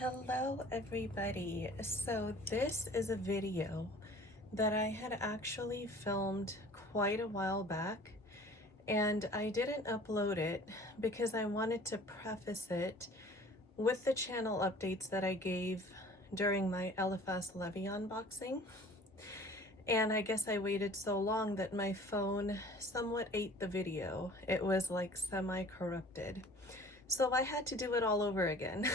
Hello everybody. So this is a video that I had actually filmed quite a while back, and I didn't upload it because I wanted to preface it with the channel updates that I gave during my LFS Levy unboxing. And I guess I waited so long that my phone somewhat ate the video. It was like semi-corrupted. So I had to do it all over again.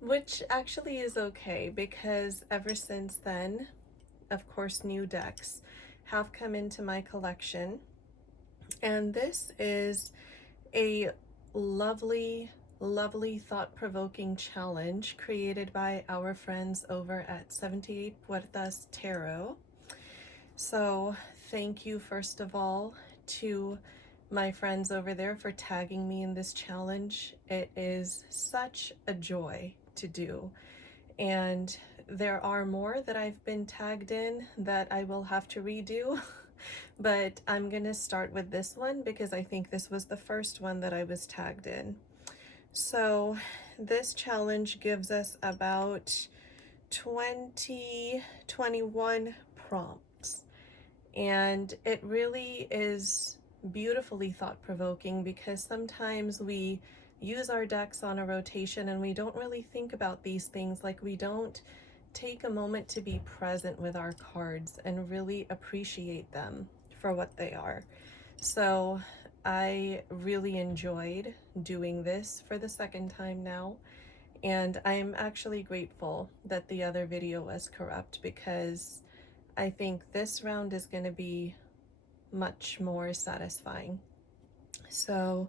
Which actually is okay, because ever since then, of course, new decks have come into my collection. And this is a lovely, lovely thought-provoking challenge created by our friends over at 78 Puertas Tarot. So thank you, first of all, to my friends over there for tagging me in this challenge. It is such a joy to do. And there are more that I've been tagged in that I will have to redo. But I'm gonna start with this one because I think this was the first one that I was tagged in. So this challenge gives us about 21 prompts. And it really is beautifully thought-provoking because sometimes we use our decks on a rotation and we don't really think about these things. Like, we don't take a moment to be present with our cards and really appreciate them for what they are. So I really enjoyed doing this for the second time now, and I'm actually grateful that the other video was corrupt, because I think this round is going to be much more satisfying. So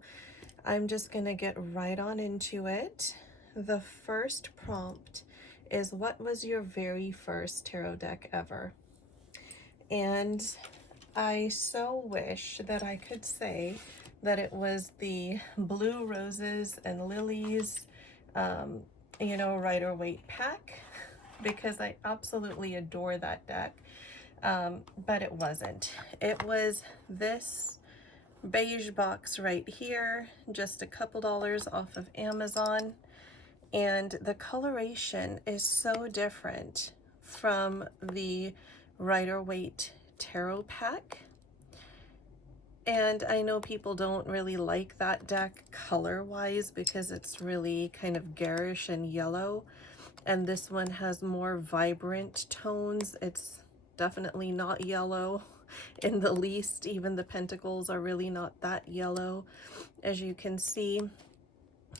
I'm just going to get right on into it. The first prompt is, what was your very first tarot deck ever? And I so wish that I could say that it was the Blue Roses and Lilies, Rider-Waite pack, because I absolutely adore that deck. But it wasn't. It was this beige box right here, just a couple dollars off of Amazon. And the coloration is so different from the Rider-Waite tarot pack. And I know people don't really like that deck color-wise because it's really kind of garish and yellow. And this one has more vibrant tones. It's definitely not yellow in the least. Even the pentacles are really not that yellow, as you can see.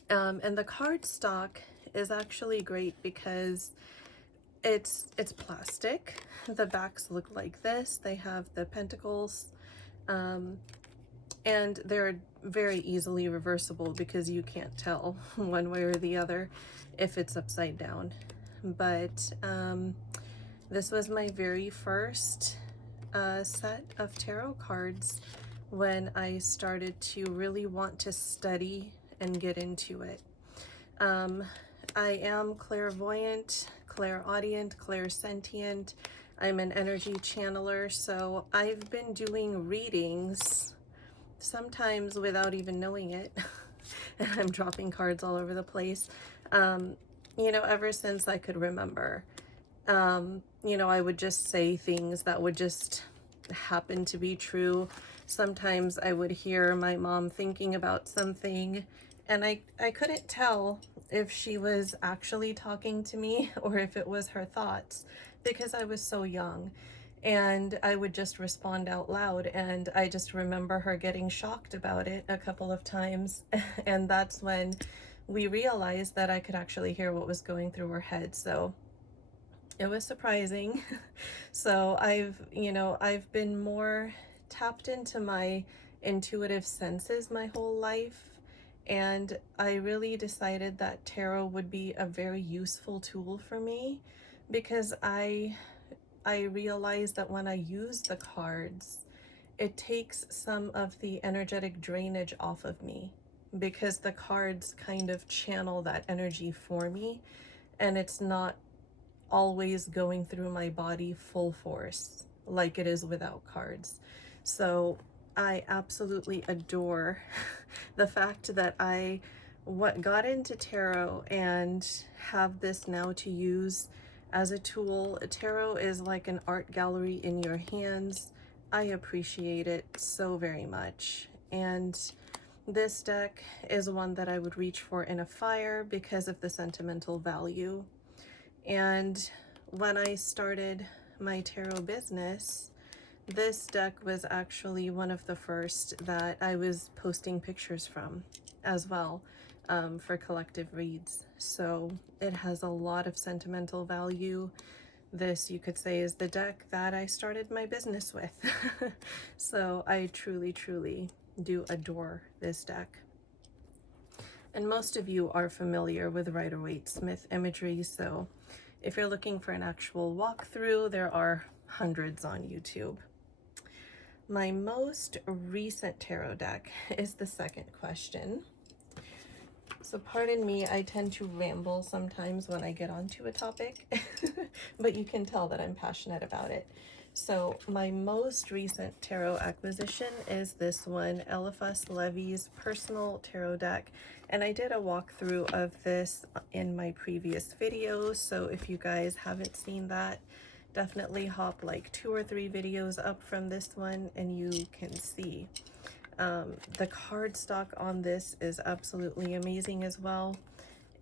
And the cardstock is actually great because it's plastic. The backs look like this. They have the pentacles, and they're very easily reversible because you can't tell one way or the other if it's upside down. But this was my very first set of tarot cards when I started to really want to study and get into it. I am clairvoyant, clairaudient, clairsentient. I'm an energy channeler, so I've been doing readings sometimes without even knowing it. And I'm dropping cards all over the place. Ever since I could remember. I would just say things that would just happen to be true. Sometimes I would hear my mom thinking about something, and I couldn't tell if she was actually talking to me or if it was her thoughts, because I was so young. And I would just respond out loud, and I just remember her getting shocked about it a couple of times. And that's when we realized that I could actually hear what was going through her head. So it was surprising. So I've been more tapped into my intuitive senses my whole life. And I really decided that tarot would be a very useful tool for me, because I realized that when I use the cards, it takes some of the energetic drainage off of me, because the cards kind of channel that energy for me, and it's not always going through my body full force like it is without cards. So I absolutely adore the fact that I what got into tarot and have this now to use as a tool. Tarot is like an art gallery in your hands. I appreciate it so very much. And this deck is one that I would reach for in a fire because of the sentimental value. And when I started my tarot business, this deck was actually one of the first that I was posting pictures from as well, for collective reads. So it has a lot of sentimental value. This, you could say, is the deck that I started my business with. So I truly, truly do adore this deck. And most of you are familiar with Rider-Waite-Smith imagery, so if you're looking for an actual walkthrough, there are hundreds on YouTube. My most recent tarot deck is the second question. So pardon me, I tend to ramble sometimes when I get onto a topic, but you can tell that I'm passionate about it. So my most recent tarot acquisition is this one, Eliphas Levy's personal tarot deck. And I did a walkthrough of this in my previous video, so if you guys haven't seen that, definitely hop like 2 or 3 videos up from this one and you can see. The cardstock on this is absolutely amazing as well,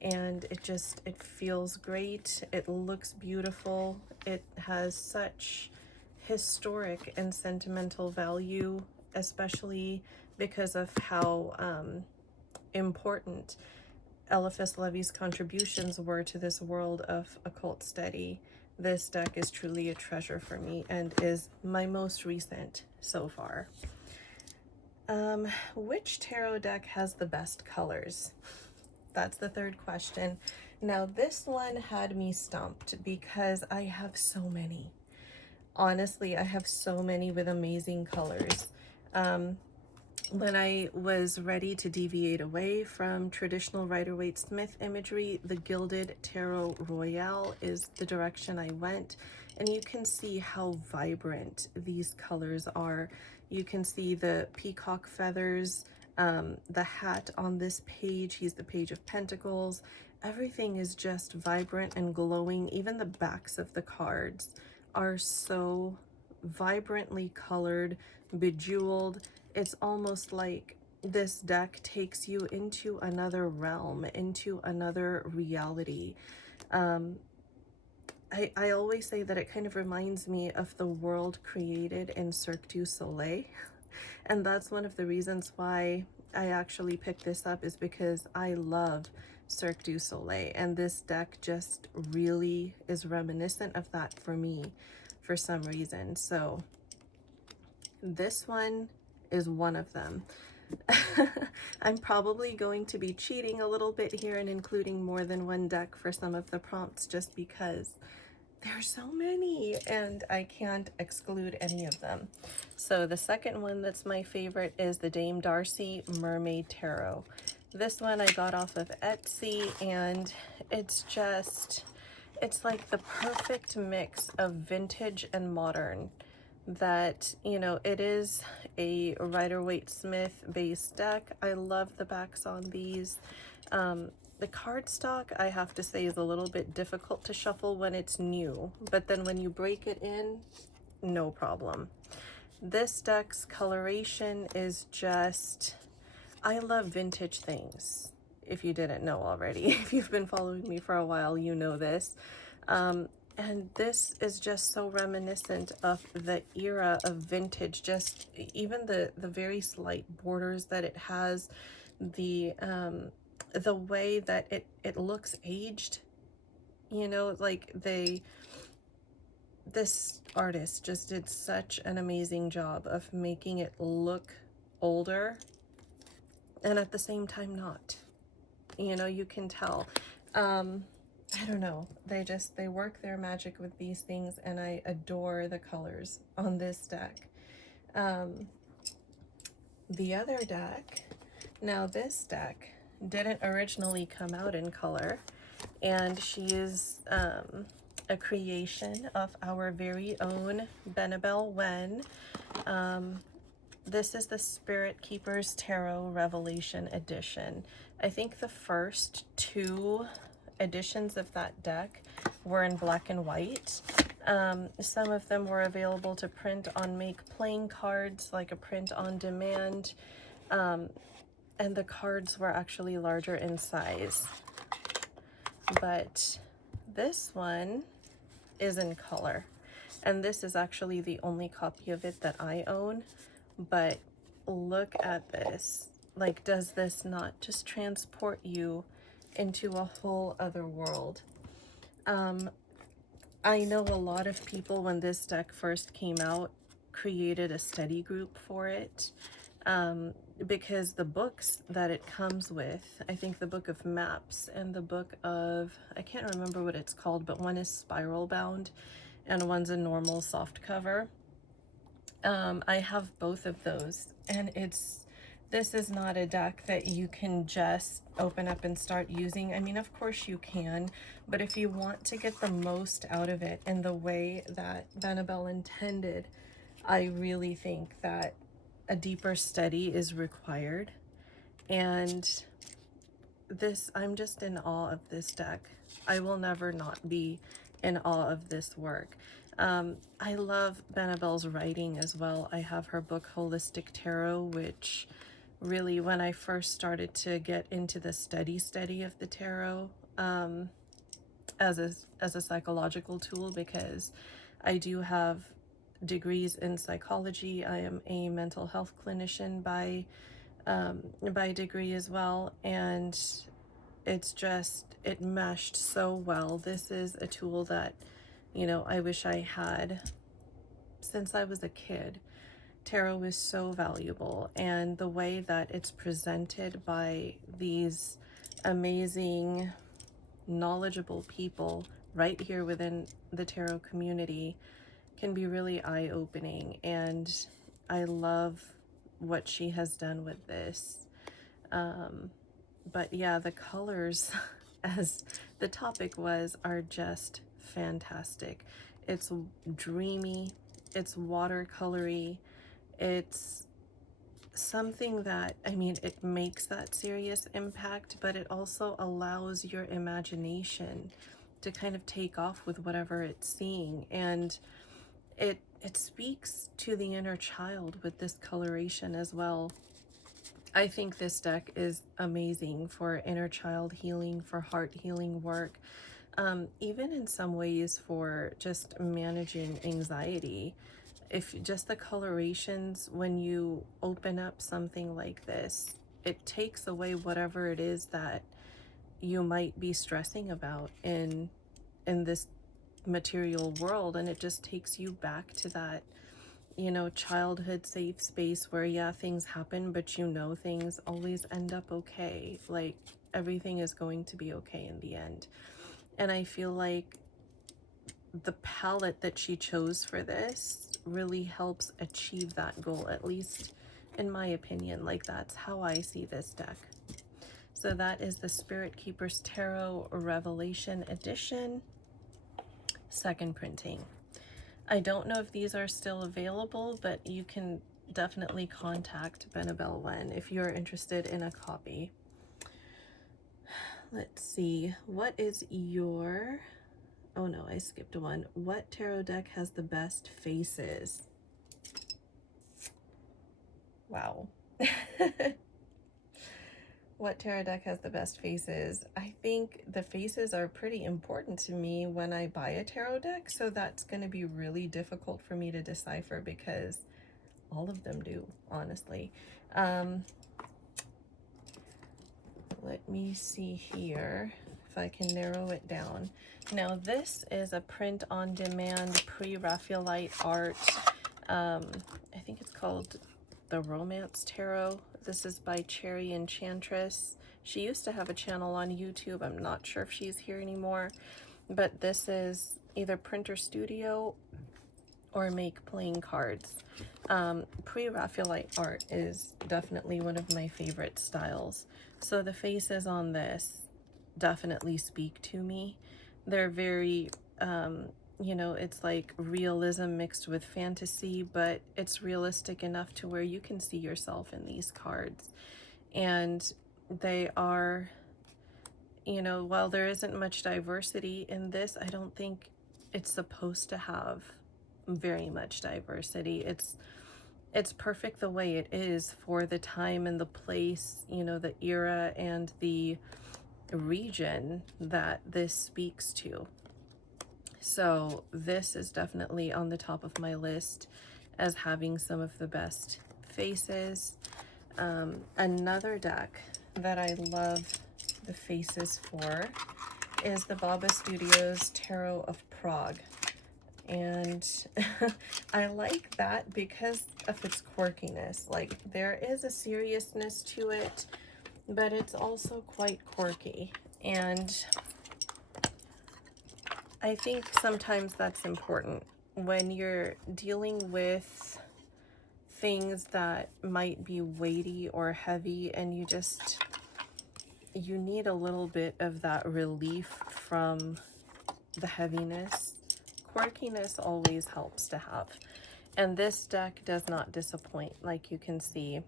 and it feels great. It looks beautiful. It has such historic and sentimental value, especially because of how important Eliphas Levy's contributions were to this world of occult study. This deck is truly a treasure for me and is my most recent so far. Which tarot deck has the best colors? That's the third question. Now, this one had me stumped because I have so many. Honestly, I have so many with amazing colors. When I was ready to deviate away from traditional Rider-Waite-Smith imagery, the Gilded Tarot Royale is the direction I went. And you can see how vibrant these colors are. You can see the peacock feathers, the hat on this page. He's the Page of Pentacles. Everything is just vibrant and glowing. Even the backs of the cards are so vibrantly colored, bejeweled. It's almost like this deck takes you into another realm, into another reality. I always say that it kind of reminds me of the world created in Cirque du Soleil. And that's one of the reasons why I actually picked this up, is because I love Cirque du Soleil. And this deck just really is reminiscent of that for me for some reason. So this one is one of them. I'm probably going to be cheating a little bit here and including more than one deck for some of the prompts, just because there's so many and I can't exclude any of them. So the second one that's my favorite is the Dame Darcy Mermaid Tarot. This one I got off of Etsy, and it's like the perfect mix of vintage and modern. That, you know, it is a Rider-Waite-Smith based deck. I love the backs on these. The cardstock, I have to say, is a little bit difficult to shuffle when it's new, but then when you break it in, no problem. This deck's coloration is just, I love vintage things. If you didn't know already, if you've been following me for a while, you know this. And this is just so reminiscent of the era of vintage, just even the very slight borders that it has, the way that it looks aged, you know, like this artist just did such an amazing job of making it look older and at the same time not, you know, you can tell. I don't know, they work their magic with these things, and I adore the colors on this deck. The other deck, now this deck didn't originally come out in color, and she is a creation of our very own Benabel Wen. this is the Spirit Keepers Tarot Revelation Edition. I think the first two editions of that deck were in black and white. Some of them were available to print on make playing cards, like a print on demand, and the cards were actually larger in size. But this one is in color, and this is actually the only copy of it that I own. But look at this. Like, does this not just transport you into a whole other world? I know a lot of people, when this deck first came out, created a study group for it, because the books that it comes with, I think the book of maps and the book of, I can't remember what it's called, but one is spiral bound and one's a normal soft cover. I have both of those, and this is not a deck that you can just open up and start using. I mean, of course you can, but if you want to get the most out of it in the way that Benebell intended, I really think that a deeper study is required. And I'm just in awe of this deck. I will never not be in awe of this work. I love Benebell's writing as well. I have her book Holistic Tarot, which really, when I first started to get into the study of the tarot, as a psychological tool, because I do have degrees in psychology. I am a mental health clinician by degree as well, and it meshed so well. This is a tool that, you know, I wish I had since I was a kid. Tarot is so valuable, and the way that it's presented by these amazing, knowledgeable people right here within the tarot community can be really eye-opening, and I love what she has done with this. But yeah, the colors, as the topic was, are just fantastic. It's dreamy, it's watercolory, it's something that, I mean, it makes that serious impact, but it also allows your imagination to kind of take off with whatever it's seeing. And it speaks to the inner child with this coloration as well. I think this deck is amazing for inner child healing, for heart healing work, even in some ways for just managing anxiety. If just the colorations, when you open up something like this, it takes away whatever it is that you might be stressing about in this material world, and it just takes you back to that, you know, childhood safe space where, yeah, things happen, but you know, things always end up okay. Like, everything is going to be okay in the end. And I feel like the palette that she chose for this really helps achieve that goal, at least in my opinion. Like, that's how I see this deck. So that is the Spirit Keepers Tarot Revelation Edition, second printing. I don't know if these are still available, but you can definitely contact Benebell Wen if you're interested in a copy. Let's see, what is your, oh no, I skipped one. What tarot deck has the best faces? Wow. What tarot deck has the best faces? I think the faces are pretty important to me when I buy a tarot deck, so that's going to be really difficult for me to decipher because all of them do, honestly. Let me see here if I can narrow it down. Now, this is a print-on-demand pre-Raphaelite art. I think it's called the Romance Tarot. This is by Cherry Enchantress. She used to have a channel on YouTube. I'm not sure if she's here anymore, but this is either Printer Studio or Make Playing Cards. Pre-Raphaelite art is definitely one of my favorite styles. So the faces on this definitely speak to me. They're very you know, it's like realism mixed with fantasy, but it's realistic enough to where you can see yourself in these cards. And they are, you know, while there isn't much diversity in this, I don't think it's supposed to have very much diversity. It's perfect the way it is for the time and the place, you know, the era and the region that this speaks to. So this is definitely on the top of my list as having some of the best faces. Another deck that I love the faces for is the Baba Studios Tarot of Prague. And I like that because of its quirkiness. Like, there is a seriousness to it, but it's also quite quirky. And I think sometimes that's important when you're dealing with things that might be weighty or heavy, and you need a little bit of that relief from the heaviness. Quirkiness always helps to have. And this deck does not disappoint. Like, you can see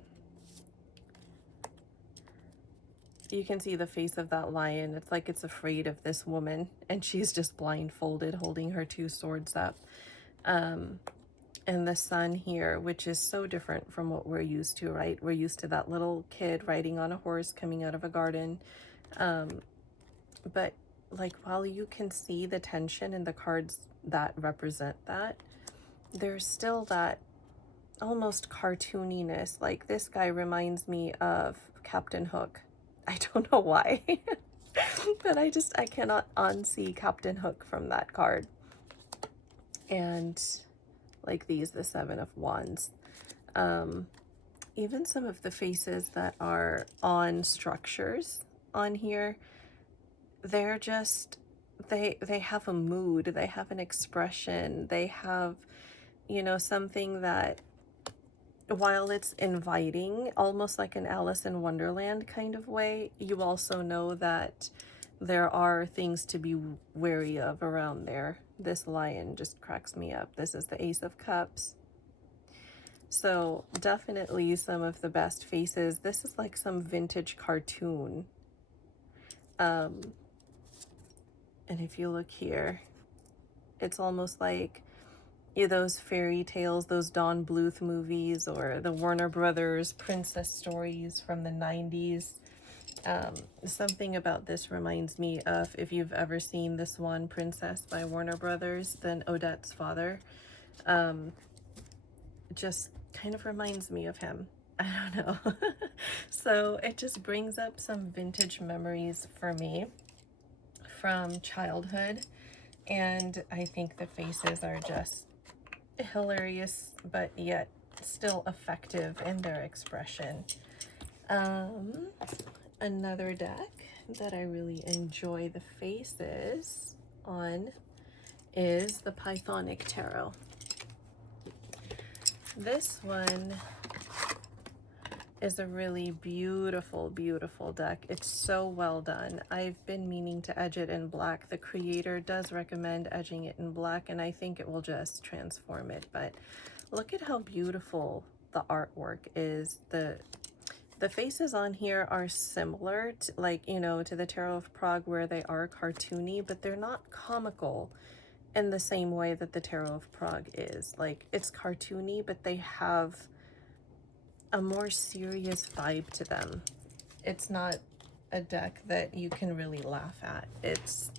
the face of that lion. It's like it's afraid of this woman, and she's just blindfolded holding her two swords up. And the sun here, which is so different from what we're used to, right? We're used to that little kid riding on a horse coming out of a garden. But like, while you can see the tension in the cards that represent that, there's still that almost cartooniness. Like, this guy reminds me of Captain Hook. I don't know why, but I cannot unsee Captain Hook from that card. And like these, the Seven of Wands. Even some of the faces that are on structures on here, they're just, they have a mood, they have an expression, they have, you know, something that, while it's inviting, almost like an Alice in Wonderland kind of way, you also know that there are things to be wary of around there. This lion just cracks me up. This is the Ace of Cups. So definitely some of the best faces. This is like some vintage cartoon. And if you look here, it's almost like those fairy tales, those Don Bluth movies, or the Warner Brothers princess stories from the 90s. Something about this reminds me of, if you've ever seen The Swan Princess by Warner Brothers, then Odette's father. Just kind of reminds me of him. I don't know. So it just brings up some vintage memories for me from childhood. And I think the faces are just hilarious, but yet still effective in their expression. Another deck that I really enjoy the faces on is the Pythonic Tarot. This one is a really beautiful, beautiful deck. It's so well done. I've been meaning to edge it in black. The creator does recommend edging it in black, and I think it will just transform it. But look at how beautiful the artwork is. The faces on here are similar to, like, you know, to the Tarot of Prague, where they are cartoony, but they're not comical in the same way that the Tarot of Prague is. Like, it's cartoony, but they have a more serious vibe to them. It's not a deck that you can really laugh at. It's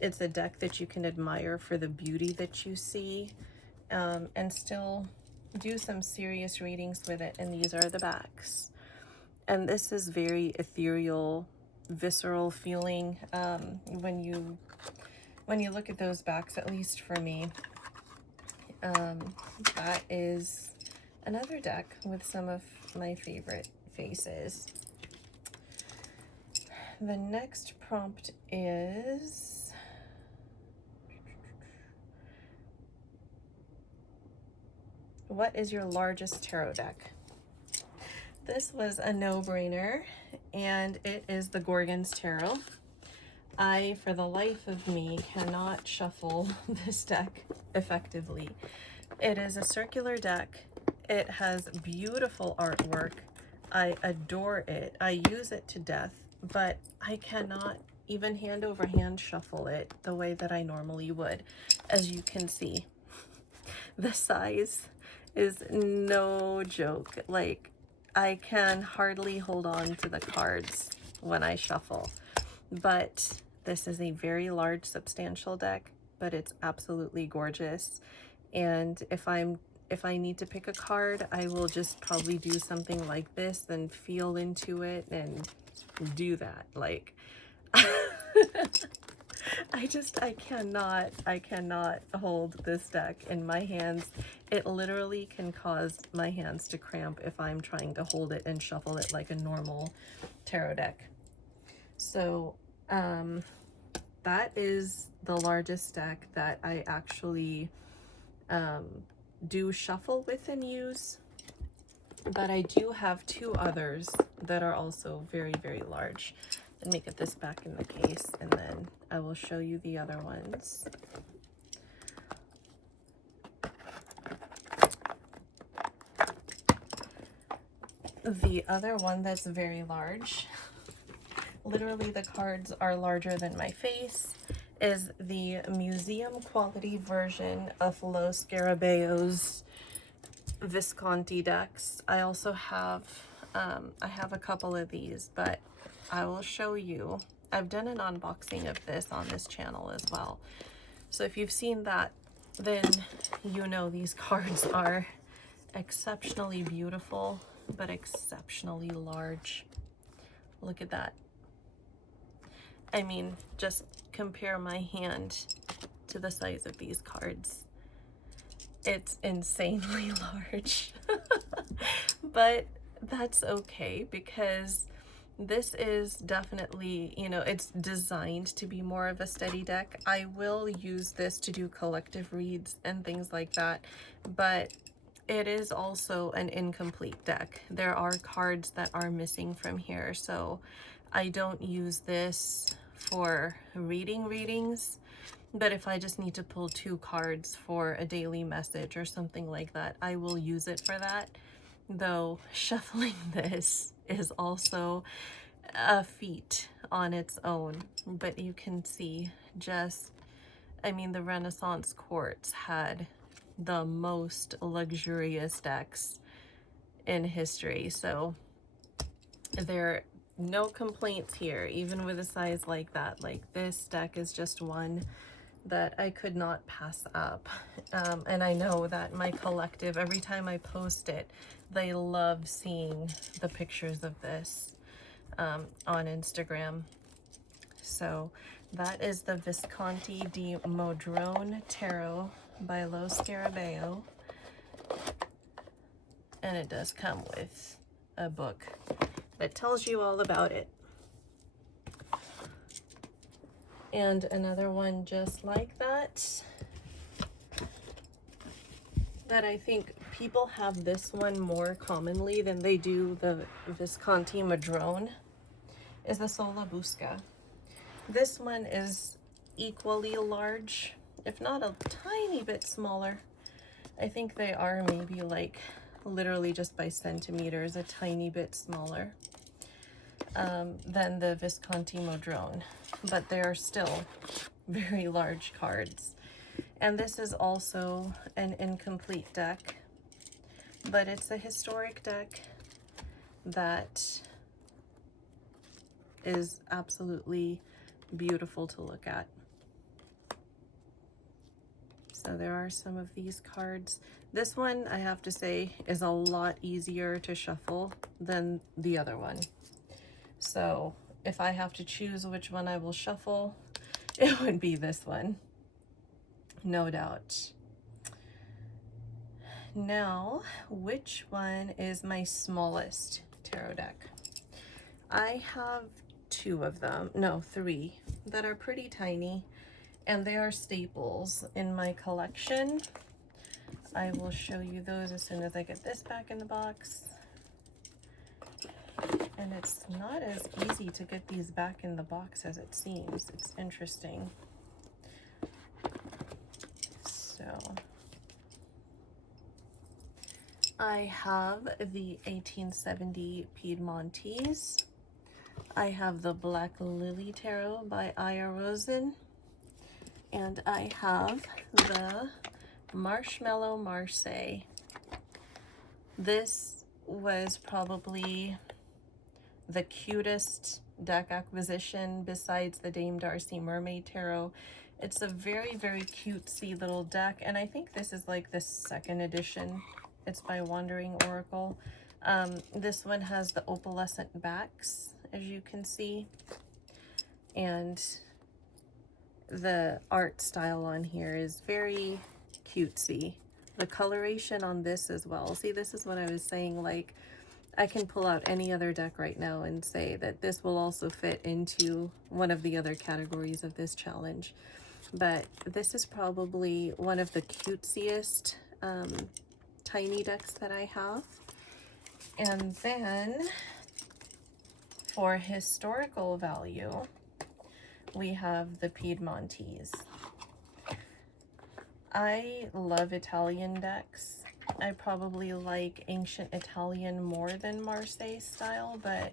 a deck that you can admire for the beauty that you see, and still do some serious readings with it. And these are the backs. And this is very ethereal, visceral feeling when you look at those backs, at least for me. That is another deck with some of my favorite faces. The next prompt is what is your largest tarot deck? This was a no-brainer, and it is the Gorgon's Tarot. I, for the life of me, cannot shuffle this deck effectively. It is a circular deck. It has beautiful artwork. I adore it. I use it to death, but I cannot even hand over hand shuffle it the way that I normally would. As you can see, the size is no joke. Like, I can hardly hold on to the cards when I shuffle. But this is a very large, substantial deck, but it's absolutely gorgeous. And if I need to pick a card, I will just probably do something like this and feel into it and do that. Like, I cannot hold this deck in my hands. It literally can cause my hands to cramp if I'm trying to hold it and shuffle it like a normal tarot deck. So that is the largest deck that I actually do shuffle with and use, but I do have two others that are also very, very large. Let me get this back in the case and then I will show you the other ones. The other one that's very large, literally the cards are larger than my face, is the museum quality version of Los Scarabæo's Visconti decks. I also have, I have a couple of these, but I will show you. I've done an unboxing of this on this channel as well. So if you've seen that, then you know these cards are exceptionally beautiful, but exceptionally large. Look at that. I mean, just compare my hand to the size of these cards. It's insanely large. But that's okay, because this is definitely, you know, it's designed to be more of a steady deck. I will use this to do collective reads and things like that, but it is also an incomplete deck. There are cards that are missing from here, so I don't use this for readings, but if I just need to pull two cards for a daily message or something like that, I will use it for that. Though shuffling this is also a feat on its own, but you can see just, I mean, the Renaissance courts had the most luxurious decks in history, so there are no complaints here, even with a size like that. Like, this deck is just one that I could not pass up. And I know that my collective, every time I post it, they love seeing the pictures of this on Instagram. So that is the Visconti di Modrone Tarot by Lo Scarabeo. And it does come with a book that tells you all about it. And another one just like that, that I think people have this one more commonly than they do the Visconti Madrone, is the Solabusca. This one is equally large, if not a tiny bit smaller. I think they are maybe like literally just by centimeters, a tiny bit smaller than the Visconti Modrone, but they are still very large cards. And this is also an incomplete deck, but it's a historic deck that is absolutely beautiful to look at. So there are some of these cards. This one, I have to say, is a lot easier to shuffle than the other one. So if I have to choose which one I will shuffle, it would be this one, no doubt. Now, which one is my smallest tarot deck? I have two of them, no, three, that are pretty tiny, and they are staples in my collection. I will show you those as soon as I get this back in the box. And it's not as easy to get these back in the box as it seems. It's interesting. So I have the 1870 Piedmontese. I have the Black Lily Tarot by Aya Rosen. And I have the Marshmallow Marseille. This was probably the cutest deck acquisition besides the Dame Darcy Mermaid Tarot. It's a very, very cutesy little deck, and I think this is like the second edition. It's by Wandering Oracle. This one has the opalescent backs, as you can see, and the art style on here is very cutesy. The coloration on this as well. See, this is what I was saying, like, I can pull out any other deck right now and say that this will also fit into one of the other categories of this challenge. But this is probably one of the cutesiest tiny decks that I have. And then for historical value, we have the Piedmontese. I love Italian decks. I probably like ancient Italian more than Marseille style, but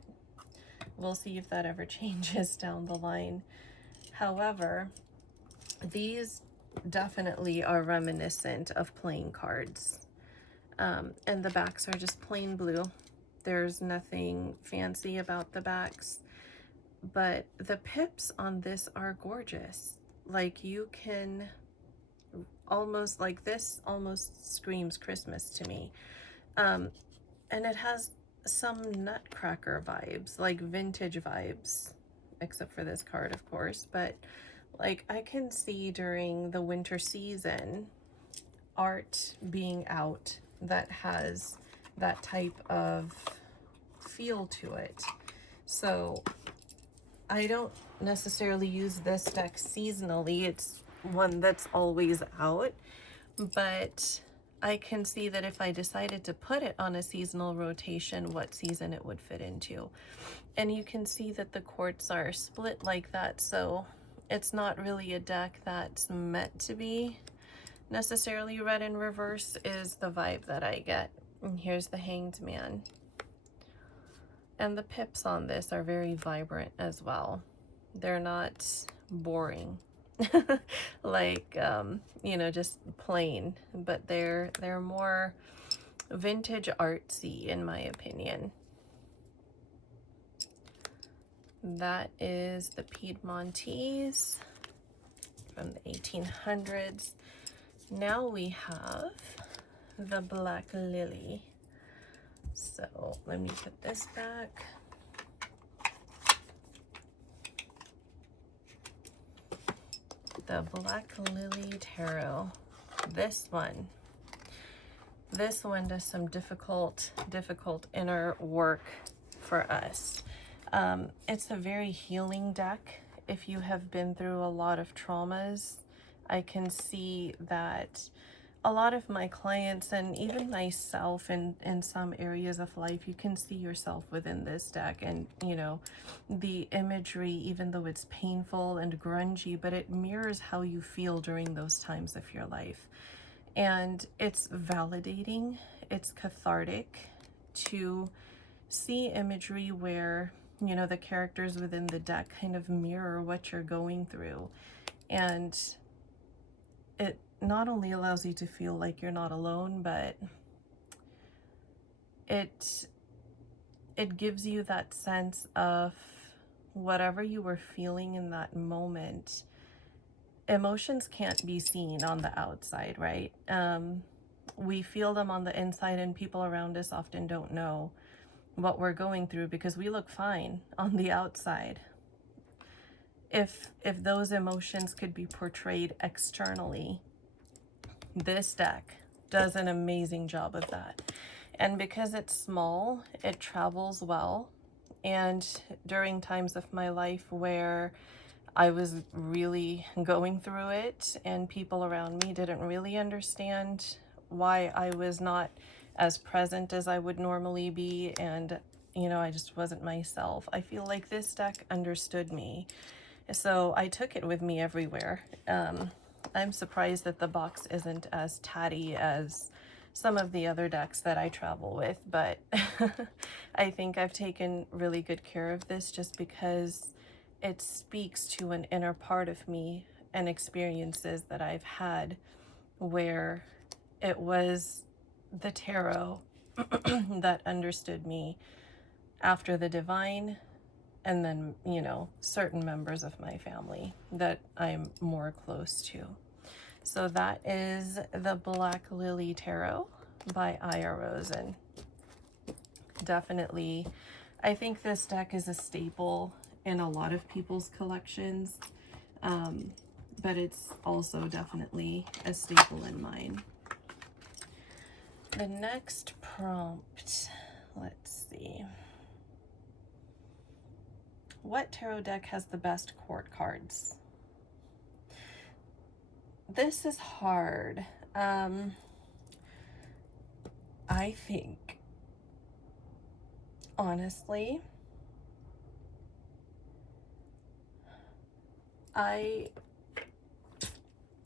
we'll see if that ever changes down the line. However, these definitely are reminiscent of playing cards. And the backs are just plain blue. There's nothing fancy about the backs, but the pips on this are gorgeous. Like, you can almost, like, this almost screams Christmas to me. And it has some nutcracker vibes, like vintage vibes, except for this card, of course. But like, I can see during the winter season art being out that has that type of feel to it. So I don't necessarily use this deck seasonally. It's one that's always out, but I can see that if I decided to put it on a seasonal rotation, what season it would fit into. And you can see that the quartz are split like that, so it's not really a deck that's meant to be necessarily read in reverse, is the vibe that I get. And here's the Hanged Man. And the pips on this are very vibrant as well. They're not boring. Like, you know, just plain, but they're more vintage artsy, in my opinion. That is the Piedmontese from the 1800s. Now we have the Black Lily. So let me put this back. The Black Lily Tarot. This one does some difficult inner work for us. It's a very healing deck. If you have been through a lot of traumas, I can see that a lot of my clients, and even myself in some areas of life, you can see yourself within this deck. And, you know, the imagery, even though it's painful and grungy, but it mirrors how you feel during those times of your life. And it's validating, it's cathartic to see imagery where, you know, the characters within the deck kind of mirror what you're going through. And it not only allows you to feel like you're not alone, but it gives you that sense of whatever you were feeling in that moment. Emotions can't be seen on the outside, right? We feel them on the inside, and people around us often don't know what we're going through because we look fine on the outside. If those emotions could be portrayed externally, this deck does an amazing job of that. And because it's small, it travels well. And during times of my life where I was really going through it and people around me didn't really understand why I was not as present as I would normally be, and you know, I just wasn't myself. I feel like this deck understood me. So I took it with me everywhere. I'm surprised that the box isn't as tatty as some of the other decks that I travel with, but I think I've taken really good care of this just because it speaks to an inner part of me and experiences that I've had where it was the tarot that understood me after the divine, and then, you know, certain members of my family that I'm more close to. So that is the Black Lily Tarot by Aya Rosen. Definitely, I think this deck is a staple in a lot of people's collections, but it's also definitely a staple in mine. The next prompt, let's see. What tarot deck has the best court cards? This is hard. I think, honestly, I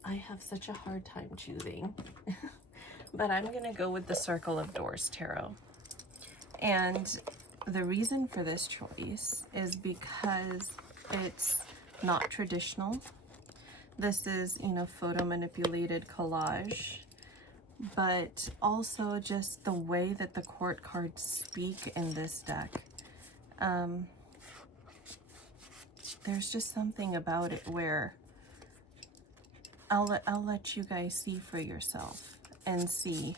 have such a hard time choosing, but I'm gonna go with the Circle of Doors Tarot. And the reason for this choice is because it's not traditional. This is, you know, photo manipulated collage, but also just the way that the court cards speak in this deck. There's just something about it where I'll let you guys see for yourself and see.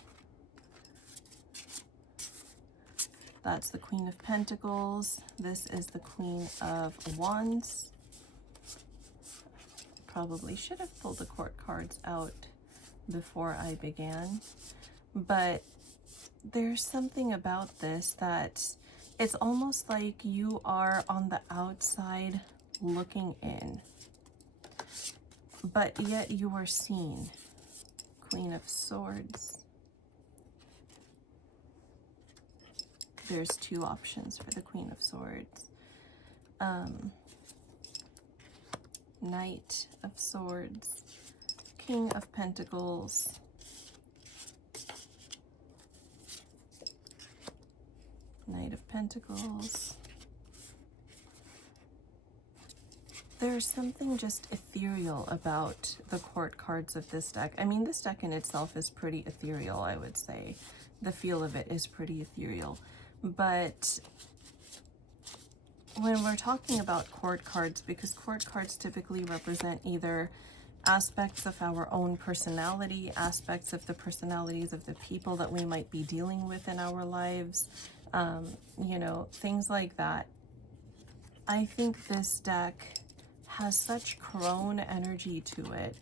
That's the Queen of Pentacles. This is the Queen of Wands. Probably should have pulled the court cards out before I began, but there's something about this that it's almost like you are on the outside looking in, but yet you are seen. Queen of Swords. There's two options for the Queen of Swords. Knight of Swords, King of Pentacles, Knight of Pentacles. There's something just ethereal about the court cards of this deck. I mean, this deck in itself is pretty ethereal, I would say. The feel of it is pretty ethereal. But when we're talking about court cards, because court cards typically represent either aspects of our own personality, aspects of the personalities of the people that we might be dealing with in our lives, you know, things like that. I think this deck has such crone energy to it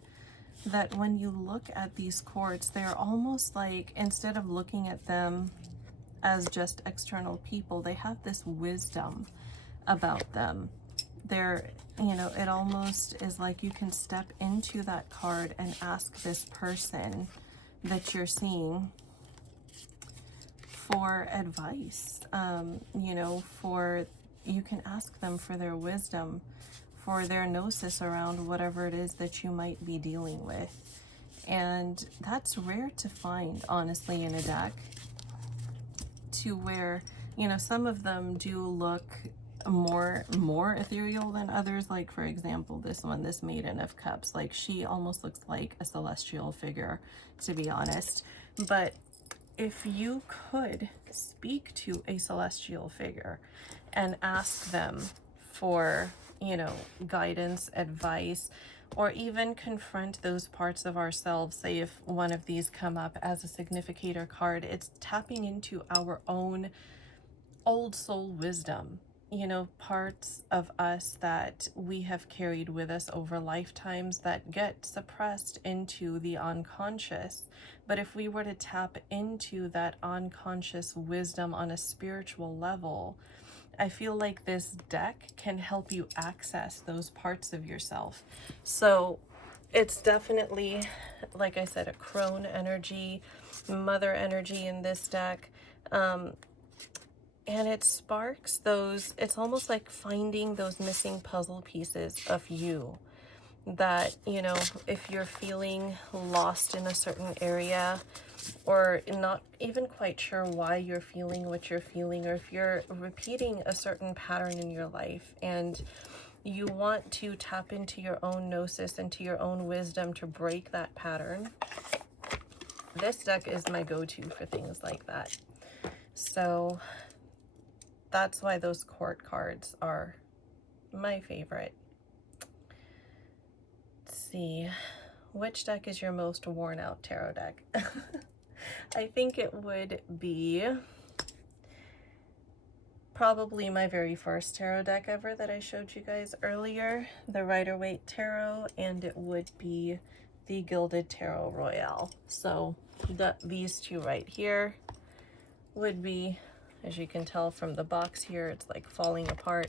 that when you look at these courts, they're almost like, instead of looking at them as just external people, they have this wisdom about them. They're, you know, it almost is like you can step into that card and ask this person that you're seeing for advice. You know, you can ask them for their wisdom, for their gnosis around whatever it is that you might be dealing with. And that's rare to find, honestly, in a deck, to where, you know, some of them do look more ethereal than others. Like, for example, this one, this Maiden of Cups, like, she almost looks like a celestial figure, to be honest. But if you could speak to a celestial figure and ask them for, you know, guidance, advice, or even confront those parts of ourselves, say if one of these come up as a significator card, it's tapping into our own old soul wisdom, you know, parts of us that we have carried with us over lifetimes that get suppressed into the unconscious. But if we were to tap into that unconscious wisdom on a spiritual level, I feel like this deck can help you access those parts of yourself. So it's definitely, like I said, a crone energy, mother energy in this deck. and it sparks those, it's almost like finding those missing puzzle pieces of you that, you know, if you're feeling lost in a certain area or not even quite sure why you're feeling what you're feeling, or if you're repeating a certain pattern in your life and you want to tap into your own gnosis, into your own wisdom to break that pattern, this deck is my go-to for things like that. So that's why those court cards are my favorite. Let's see, which deck is your most worn out tarot deck? I think it would be probably my very first tarot deck ever that I showed you guys earlier, the Rider-Waite Tarot, and it would be the Gilded Tarot Royale. So these two right here would be, as you can tell from the box here, it's like falling apart.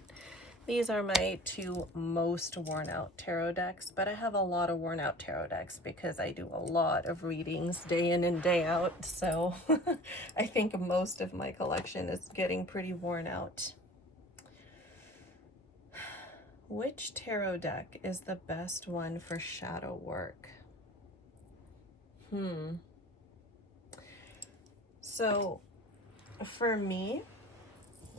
These are my two most worn out tarot decks, but I have a lot of worn out tarot decks because I do a lot of readings day in and day out. So I think most of my collection is getting pretty worn out. Which tarot deck is the best one for shadow work? So for me,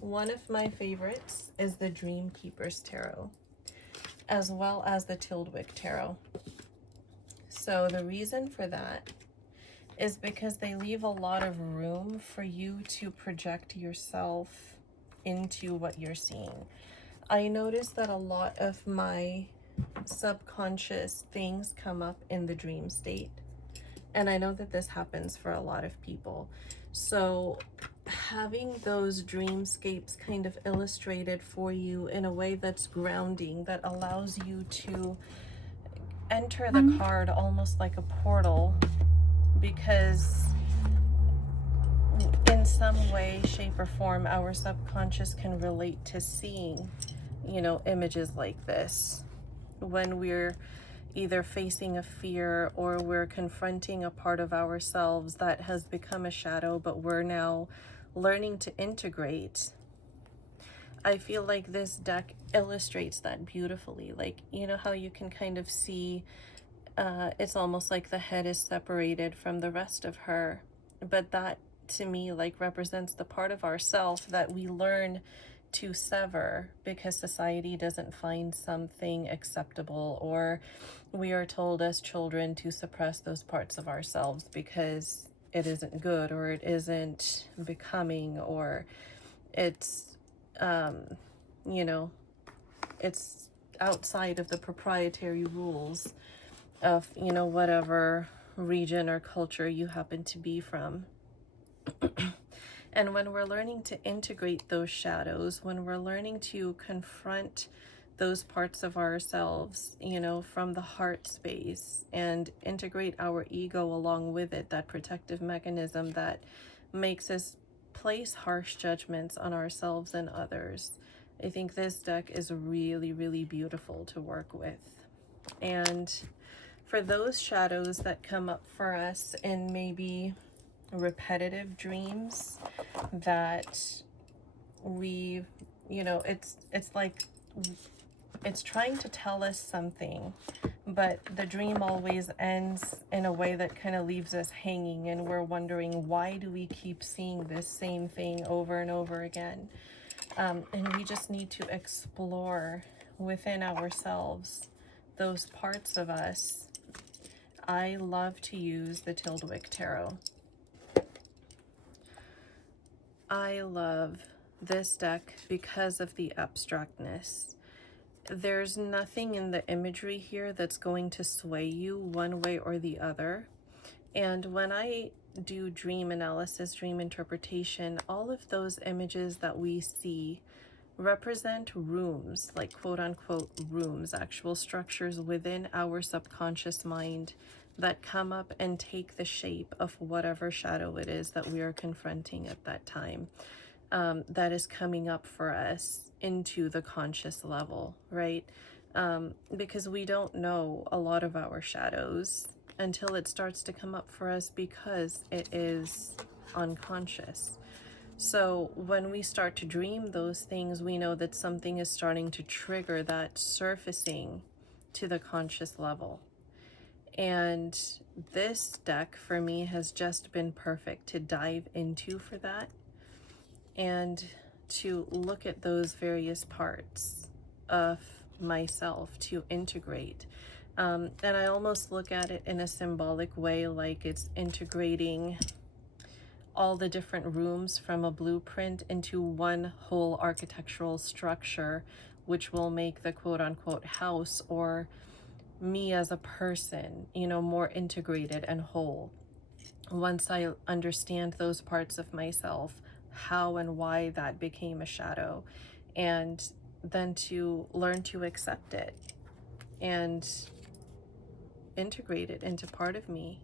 one of my favorites is the Dream Keeper's Tarot, as well as the Tildwick Tarot. So the reason for that is because they leave a lot of room for you to project yourself into what you're seeing. I noticed that a lot of my subconscious things come up in the dream state, and I know that this happens for a lot of people. So having those dreamscapes kind of illustrated for you in a way that's grounding, that allows you to enter the card almost like a portal, because in some way, shape, or form, our subconscious can relate to seeing, you know, images like this when we're either facing a fear or we're confronting a part of ourselves that has become a shadow, but we're now learning to integrate. I feel like this deck illustrates that beautifully. Like, you know how you can kind of see, it's almost like the head is separated from the rest of her, but that to me like represents the part of ourself that we learn to sever because society doesn't find something acceptable, or we are told as children to suppress those parts of ourselves because it isn't good, or it isn't becoming, or it's you know, it's outside of the proprietary rules of, you know, whatever region or culture you happen to be from. And when we're learning to integrate those shadows, when we're learning to confront those parts of ourselves, you know, from the heart space, and integrate our ego along with it, that protective mechanism that makes us place harsh judgments on ourselves and others, I think this deck is really, really beautiful to work with. And for those shadows that come up for us in maybe repetitive dreams that we, you know, it's like it's trying to tell us something, but the dream always ends in a way that kind of leaves us hanging, and we're wondering, why do we keep seeing this same thing over and over again? And we just need to explore within ourselves those parts of us. I love to use the Tildwick Tarot. I love this deck because of the abstractness. There's nothing in the imagery here that's going to sway you one way or the other. And when I do dream analysis, dream interpretation, all of those images that we see represent rooms, like quote unquote rooms, actual structures within our subconscious mind that come up and take the shape of whatever shadow it is that we are confronting at that time, that is coming up for us into the conscious level, right? Because we don't know a lot of our shadows until it starts to come up for us because it is unconscious. So when we start to dream those things, we know that something is starting to trigger that surfacing to the conscious level. And this deck for me has just been perfect to dive into for that, and to look at those various parts of myself to integrate. And I almost look at it in a symbolic way, like it's integrating all the different rooms from a blueprint into one whole architectural structure, which will make the quote unquote house, or me as a person, you know, more integrated and whole. Once I understand those parts of myself, how and why that became a shadow, and then to learn to accept it and integrate it into part of me.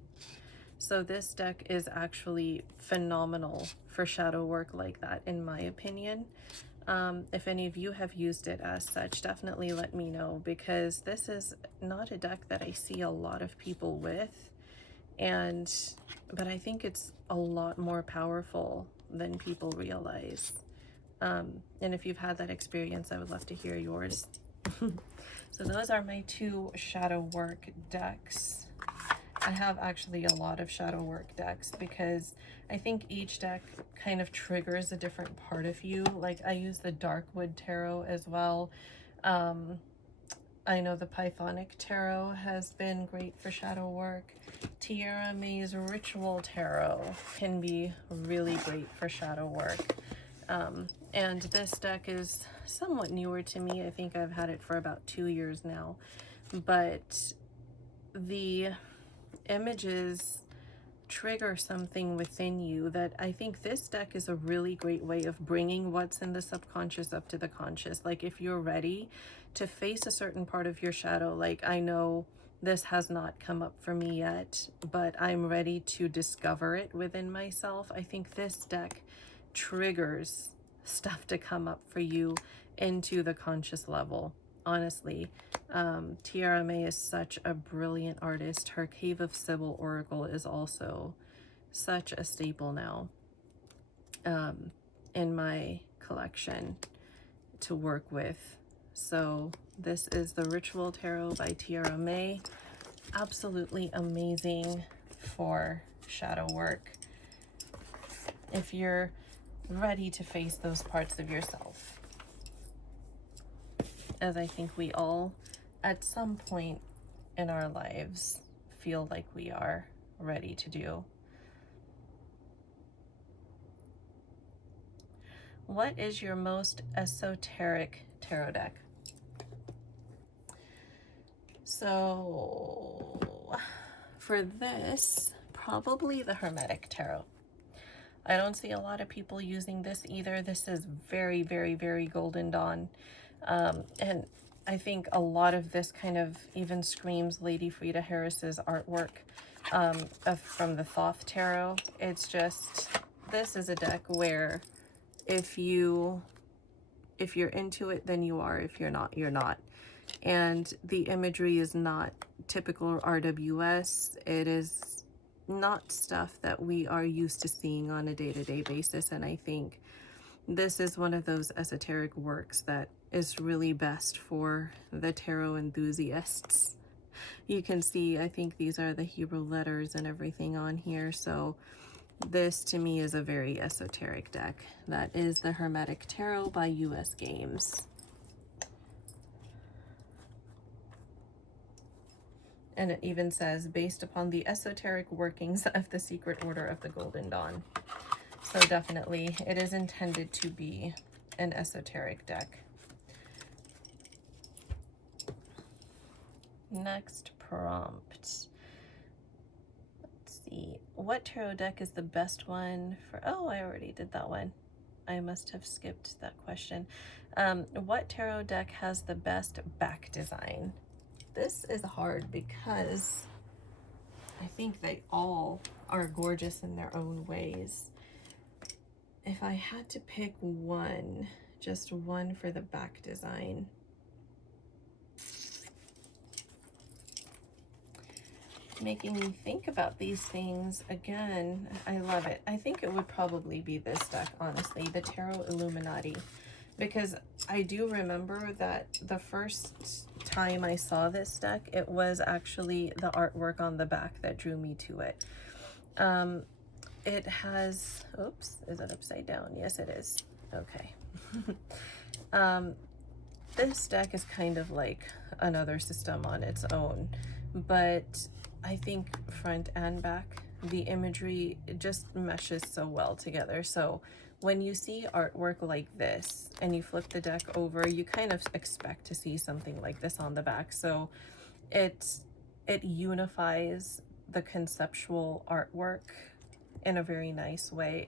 So this deck is actually phenomenal for shadow work like that, in my opinion. If any of you have used it as such, definitely let me know, because this is not a deck that I see a lot of people with, but I think it's a lot more powerful than people realize. And if you've had that experience, I would love to hear yours. So those are my two shadow work decks. I have actually a lot of shadow work decks because I think each deck kind of triggers a different part of you. Like I use the Darkwood Tarot as well. I know the Pythonic Tarot has been great for shadow work. Tierra May's Ritual Tarot can be really great for shadow work. And this deck is somewhat newer to me. I think I've had it for about 2 years now. But the images trigger something within you that I think this deck is a really great way of bringing what's in the subconscious up to the conscious. Like if you're ready to face a certain part of your shadow, like I know this has not come up for me yet, but I'm ready to discover it within myself. I think this deck triggers stuff to come up for you into the conscious level. Honestly, Tierra May is such a brilliant artist. Her Cave of Sybil Oracle is also such a staple now in my collection to work with. So this is the Ritual Tarot by Tierra May. Absolutely amazing for shadow work if you're ready to face those parts of yourself, as I think we all at some point in our lives feel like we are ready to do. What is your most esoteric tarot deck? So for this, probably the Hermetic Tarot. I don't see a lot of people using this either. This is very, very, very Golden Dawn. And I think a lot of this kind of even screams Lady Frida Harris's artwork from the Thoth Tarot. It's just, this is a deck where if you're into it, then you are. If you're not, you're not. And the imagery is not typical RWS. It is not stuff that we are used to seeing on a day-to-day basis. And I think this is one of those esoteric works that is really best for the tarot enthusiasts. You can see, I think these are the Hebrew letters and everything on here. So this to me is a very esoteric deck. That is the Hermetic Tarot by US Games. And it even says, based upon the esoteric workings of the Secret Order of the Golden Dawn. So definitely, it is intended to be an esoteric deck. Next prompt. Let's see. What tarot deck is the best one for... Oh, I already did that one. I must have skipped that question. What tarot deck has the best back design? This is hard because I think they all are gorgeous in their own ways. If I had to pick one, just one for the back design, making me think about these things again. I love it. I think it would probably be this deck, honestly, the Tarot Illuminati, because I do remember that the first time I saw this deck, it was actually the artwork on the back that drew me to it. It has, oops, is it upside down? Yes, it is. Okay. This deck is kind of like another system on its own, but I think front and back, the imagery just meshes so well together. So when you see artwork like this and you flip the deck over, you kind of expect to see something like this on the back. So it unifies the conceptual artwork in a very nice way.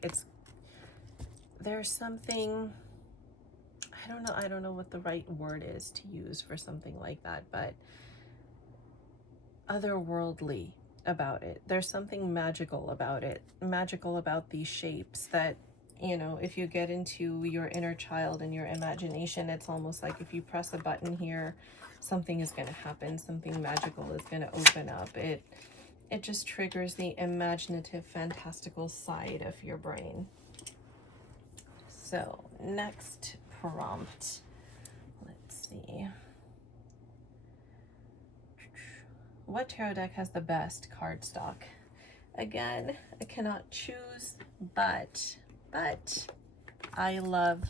There's something, I don't know what the right word is to use for something like that, but otherworldly about it. There's something magical about it, magical about these shapes that, you know, if you get into your inner child and your imagination, it's almost like if you press a button here, something is going to happen, something magical is going to open up. It just triggers the imaginative, fantastical side of your brain. So next prompt, let's see. What tarot deck has the best cardstock? Again, I cannot choose, but I love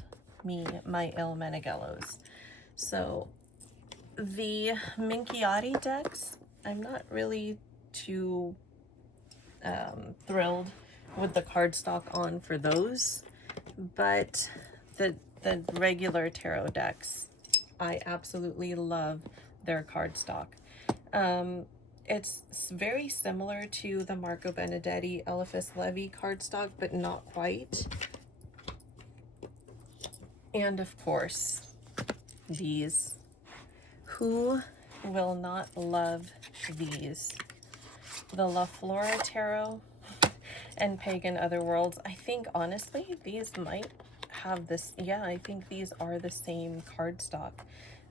my Il Meneghellos. So the Minchiati decks, I'm not really too thrilled with the cardstock on for those, but the regular tarot decks, I absolutely love their cardstock. It's very similar to the Marco Benedetti Eliphas Levi cardstock, but not quite. And of course, these. Who will not love these? The La Flora Tarot and Pagan Otherworlds. I think, honestly, these might have this. Yeah, I think these are the same cardstock.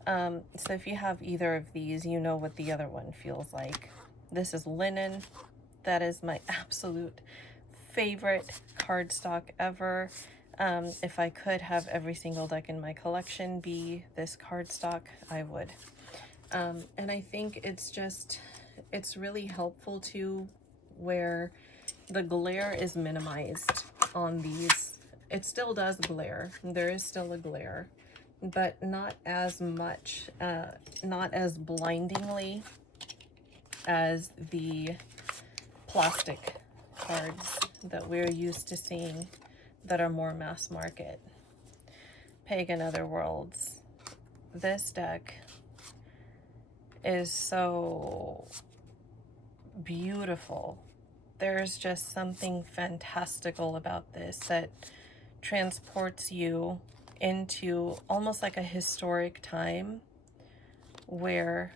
So if you have either of these, you know what the other one feels like. This is linen. That is my absolute favorite cardstock ever. If I could have every single deck in my collection be this cardstock, I would. And I think it's really helpful to where the glare is minimized on these. It still does glare. There is still a glare, but not as much, not as blindingly as the plastic cards that we're used to seeing that are more mass market. Pagan Otherworlds. This deck is so beautiful. There's just something fantastical about this that transports you into almost like a historic time where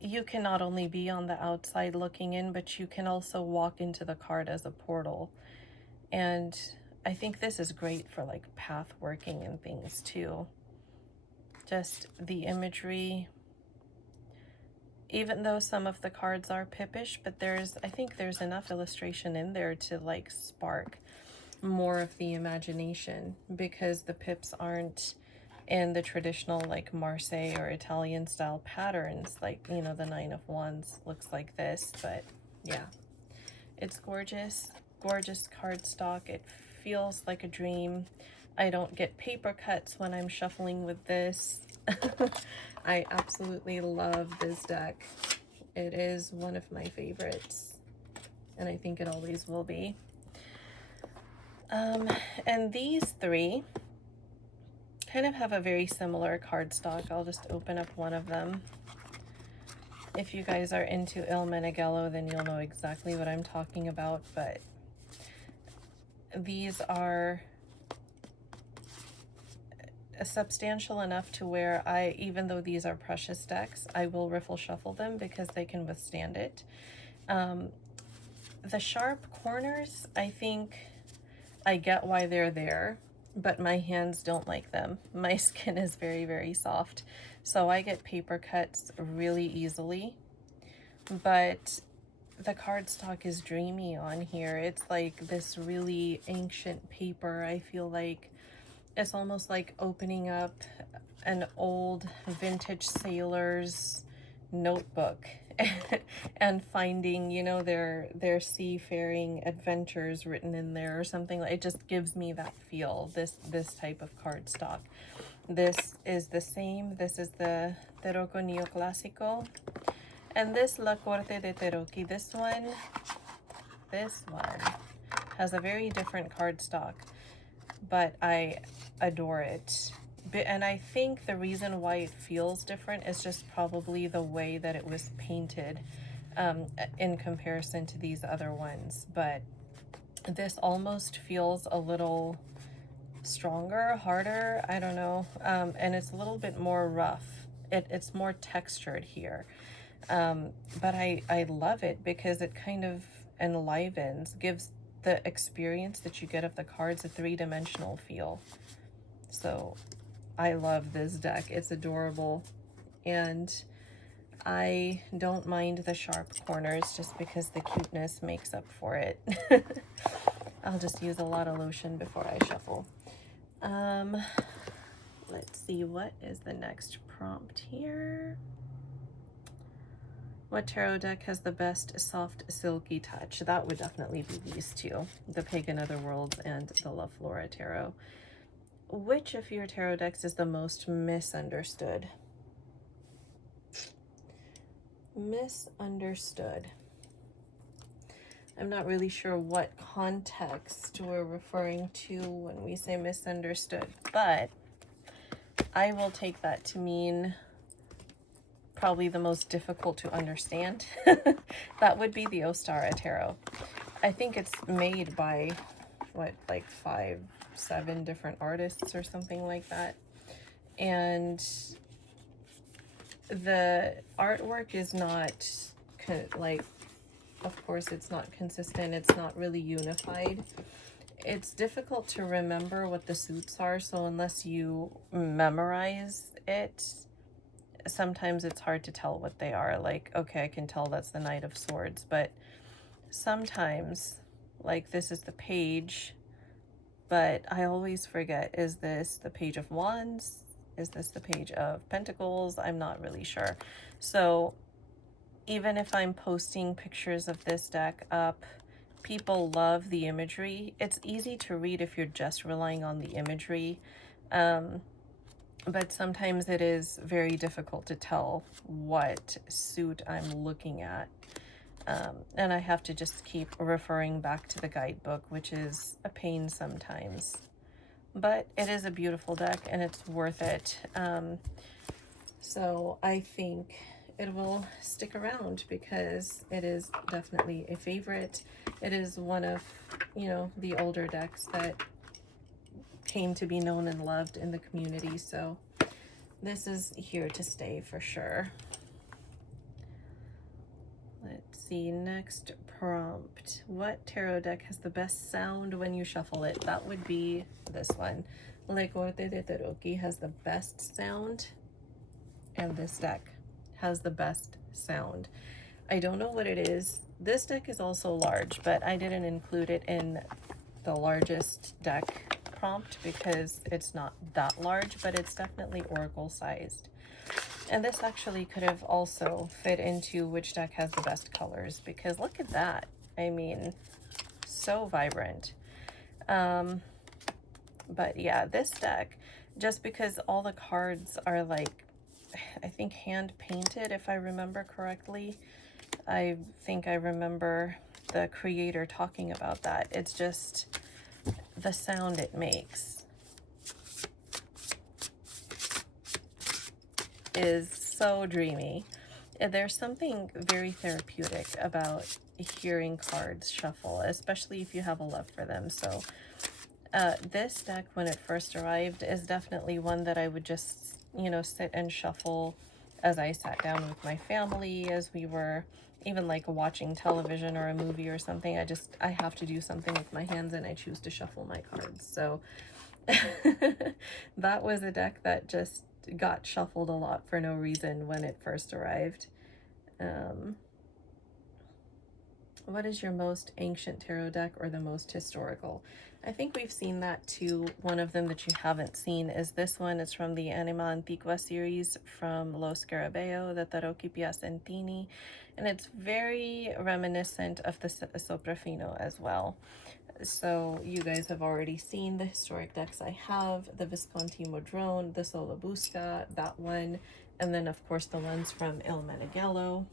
you can not only be on the outside looking in, but you can also walk into the card as a portal. And I think this is great for like path working and things too. Just the imagery, even though some of the cards are pippish, but I think there's enough illustration in there to like spark more of the imagination, because the pips aren't in the traditional like Marseille or Italian style patterns. Like, you know, the Nine of Wands looks like this, but yeah, it's gorgeous, gorgeous cardstock. It feels like a dream. I don't get paper cuts when I'm shuffling with this. I absolutely love this deck. It is one of my favorites, and I think it always will be. And these three kind of have a very similar cardstock. I'll just open up one of them. If you guys are into Il Meneghello, then you'll know exactly what I'm talking about, but these are substantial enough to where even though these are precious decks, I will riffle shuffle them because they can withstand it. The sharp corners, I think I get why they're there, but my hands don't like them. My skin is very, very soft, so I get paper cuts really easily but the cardstock is dreamy on here. It's like this really ancient paper. I feel like it's almost like opening up an old vintage sailor's notebook and finding, you know, their seafaring adventures written in there or something. It just gives me that feel, this type of cardstock. This is the same. This is the Teroko Neoclásico. And this La Corte de Teroki, this one has a very different cardstock, but I adore it. And I think the reason why it feels different is just probably the way that it was painted in comparison to these other ones. But this almost feels a little stronger, harder, I don't know. And it's a little bit more rough. It's more textured here. But I love it because it kind of enlivens, gives the experience that you get of the cards a three-dimensional feel. So I love this deck. It's adorable, and I don't mind the sharp corners just because the cuteness makes up for it. I'll just use a lot of lotion before I shuffle. Let's see, what is the next prompt here? What tarot deck has the best soft silky touch? That would definitely be these two, the Pagan Otherworlds and the La Flora Tarot. Which of your tarot decks is the most misunderstood? Misunderstood. I'm not really sure what context we're referring to when we say misunderstood, but I will take that to mean probably the most difficult to understand. That would be the Ostara Tarot. I think it's made by, what, like 5-7 different artists or something like that. And the artwork is not, like, of course it's not consistent. It's not really unified. It's difficult to remember what the suits are, so unless you memorize it, sometimes it's hard to tell what they are. Like, okay, I can tell that's the Knight of Swords, but sometimes, like, this is the Page, but I always forget, is this the Page of Wands? Is this the Page of Pentacles? I'm not really sure. So even if I'm posting pictures of this deck up, people love the imagery. It's easy to read if you're just relying on the imagery. But sometimes it is very difficult to tell what suit I'm looking at. And I have to just keep referring back to the guidebook, which is a pain sometimes. But it is a beautiful deck and it's worth it. So I think it will stick around because it is definitely a favorite. It is one of, you know, the older decks that came to be known and loved in the community, so this is here to stay for sure. Let's see, next prompt. What tarot deck has the best sound when you shuffle it? That would be this one. La Corte de Teroki has the best sound, and this deck has the best sound. I don't know what it is. This deck is also large, but I didn't include it in the largest deck prompt because it's not that large, but it's definitely oracle sized. And this actually could have also fit into which deck has the best colors, because look at that. I mean, so vibrant. But yeah, this deck, just because all the cards are like, I think hand painted, if I remember correctly. I think I remember the creator talking about that. It's just the sound it makes is so dreamy. There's something very therapeutic about hearing cards shuffle, especially if you have a love for them. So this deck, when it first arrived, is definitely one that I would just, you know, sit and shuffle as I sat down with my family, as we were even like watching television or a movie or something. I have to do something with my hands and I choose to shuffle my cards. So that was a deck that just got shuffled a lot for no reason when it first arrived. What is your most ancient tarot deck or the most historical? I think we've seen that too. One of them that you haven't seen is this one. It's from the Anima Antigua series from Lo Scarabeo, the Tarocchi Piacentini, and it's very reminiscent of the Soprafino as well. So you guys have already seen the historic decks I have, the Visconti Modrone, the Solabusca, that one, and then of course the ones from Il Meneghello.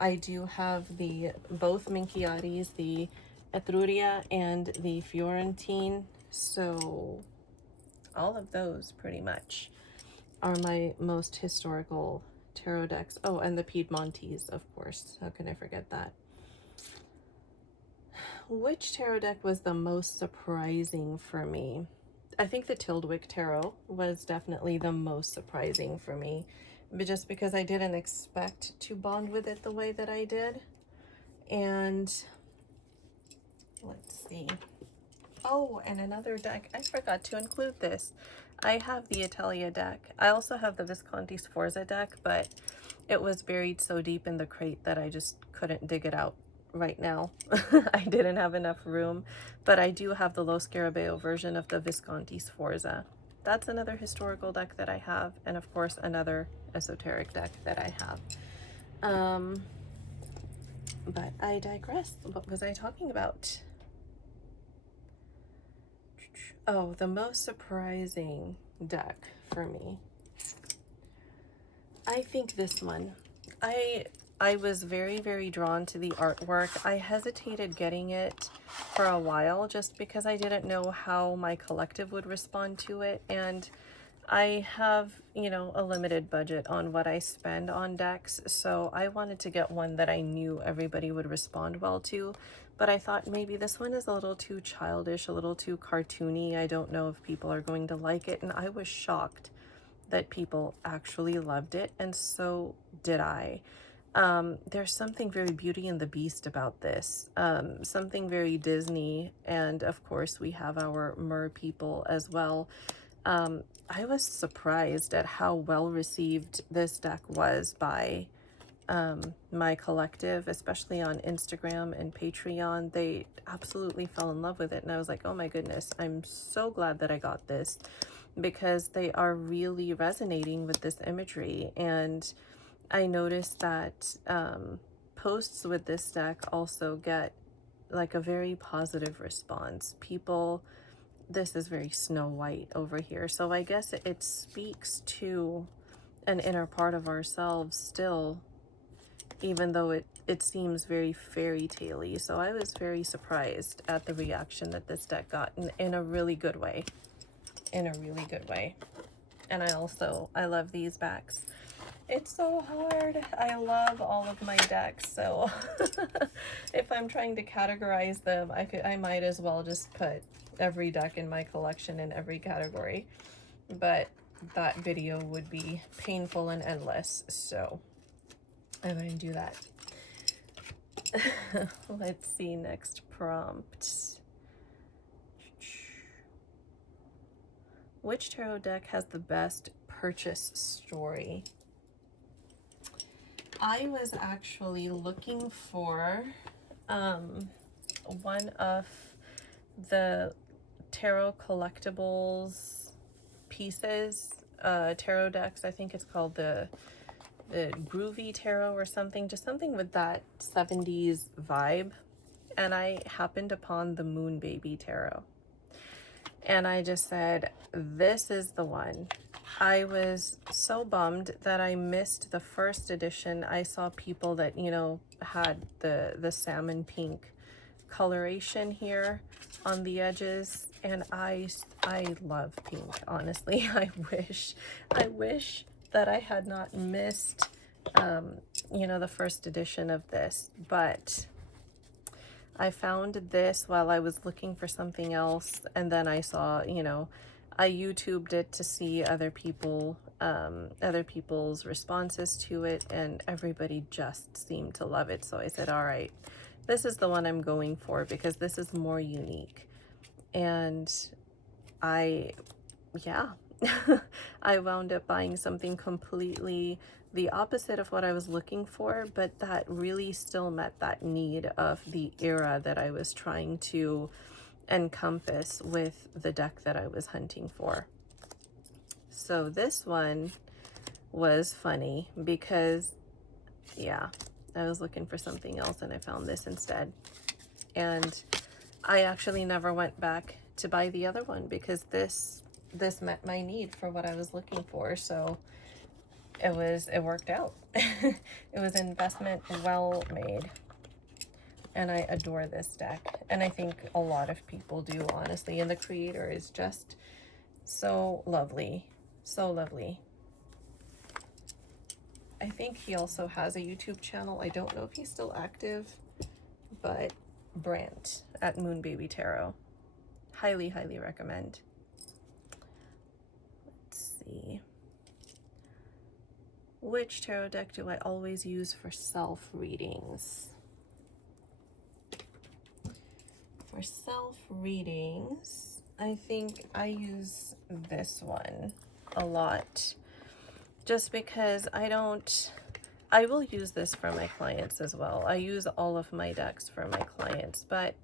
I do have the both Minchiatis, the Etruria and the Fiorentine, so all of those pretty much are my most historical tarot decks. Oh, and the Piedmontese, of course. How can I forget that? Which tarot deck was the most surprising for me? I think the Tildwick Tarot was definitely the most surprising for me, but just because I didn't expect to bond with it the way that I did. And let's see. Oh, and another deck. I forgot to include this. I have the Italia deck. I also have the Visconti Sforza deck, but it was buried so deep in the crate that I just couldn't dig it out right now. I didn't have enough room, but I do have the Lo Scarabeo version of the Visconti Sforza. That's another historical deck that I have, and of course another esoteric deck that I have. But I digress. What was I talking about? Oh, the most surprising deck for me. I think this one. I was very, very drawn to the artwork. I hesitated getting it for a while just because I didn't know how my collective would respond to it. And I have, you know, a limited budget on what I spend on decks. So I wanted to get one that I knew everybody would respond well to. But I thought maybe this one is a little too childish, a little too cartoony. I don't know if people are going to like it. And I was shocked that people actually loved it. And so did I. There's something very Beauty and the Beast about this, something very Disney, and of course we have our mer people as well. I was surprised at how well received this deck was by my collective, especially on Instagram and Patreon. They absolutely fell in love with it, and I was like, oh my goodness, I'm so glad that I got this, because they are really resonating with this imagery. And I noticed that posts with this deck also get like a very positive response. People, this is very Snow White over here. So I guess it speaks to an inner part of ourselves still, even though it seems very fairy tale-y. So I was very surprised at the reaction that this deck got in a really good way. In a really good way. And I love these backs. It's so hard. I love all of my decks, so if I'm trying to categorize them, I might as well just put every deck in my collection in every category, but that video would be painful and endless, so I'm going to do that. Let's see, next prompt. Which tarot deck has the best purchase story? I was actually looking for one of the tarot collectibles pieces, tarot decks. I think it's called the Groovy Tarot or something, just something with that 70s vibe. And I happened upon the Moon Baby Tarot. And I just said, this is the one. I was so bummed that I missed the first edition. I saw people that, you know, had the salmon pink coloration here on the edges, and I love pink, honestly. I wish that I had not missed you know, the first edition of this, but I found this while I was looking for something else, and then I saw, you know, I YouTubed it to see other people's responses to it, and everybody just seemed to love it. So I said, all right, this is the one I'm going for, because this is more unique. And yeah, I wound up buying something completely the opposite of what I was looking for, but that really still met that need of the era that I was trying to encompass with the deck that I was hunting for. So this one was funny because, yeah, I was looking for something else and I found this instead. And I actually never went back to buy the other one because this met my need for what I was looking for. So it worked out. It was an investment well made. And I adore this deck. And I think a lot of people do, honestly. And the creator is just so lovely. So lovely. I think he also has a YouTube channel. I don't know if he's still active, but Brant at Moon Baby Tarot. Highly, highly recommend. Let's see. Which tarot deck do I always use for self readings? For self readings, I think I use this one a lot. Just because I will use this for my clients as well. I use all of my decks for my clients, but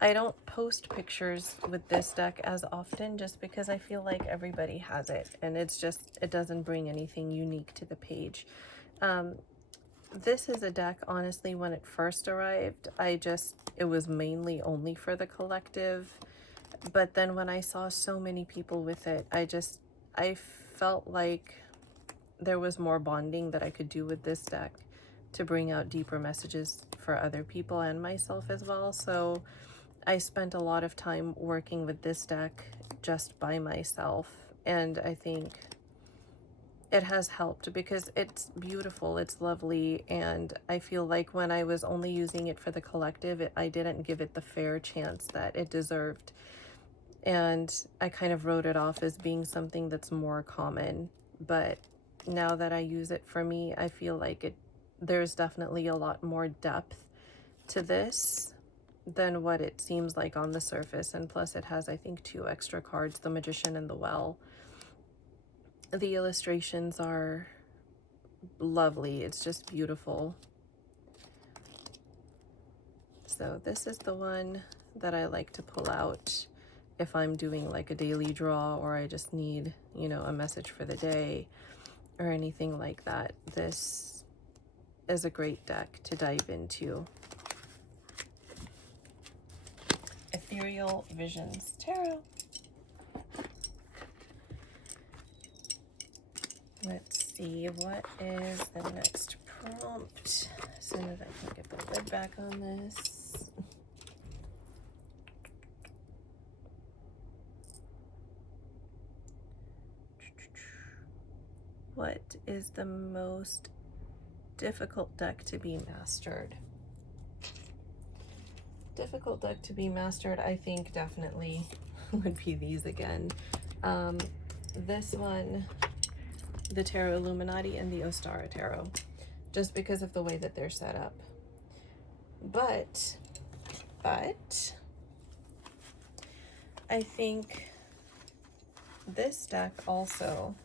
I don't post pictures with this deck as often just because I feel like everybody has it and it doesn't bring anything unique to the page. This is a deck, honestly, when it first arrived, it was mainly only for the collective. But then when I saw so many people with it, I felt like there was more bonding that I could do with this deck to bring out deeper messages for other people and myself as well. So I spent a lot of time working with this deck just by myself, and I think it has helped because it's beautiful, it's lovely, and I feel like when I was only using it for the collective, I didn't give it the fair chance that it deserved. And I kind of wrote it off as being something that's more common. But now that I use it for me, I feel like there's definitely a lot more depth to this than what it seems like on the surface. And plus it has, I think, 2 extra cards, the Magician and the Well. The illustrations are lovely. It's just beautiful. So this is the one that I like to pull out if I'm doing like a daily draw or I just need, you know, a message for the day or anything like that. This is a great deck to dive into. Ethereal Visions Tarot. Let's see, what is the next prompt? As soon as I can get the lid back on this. What is the most difficult deck to be mastered? Difficult deck to be mastered, I think definitely would be these again. This one, the Tarot Illuminati and the Ostara Tarot, just because of the way that they're set up. But I think this deck also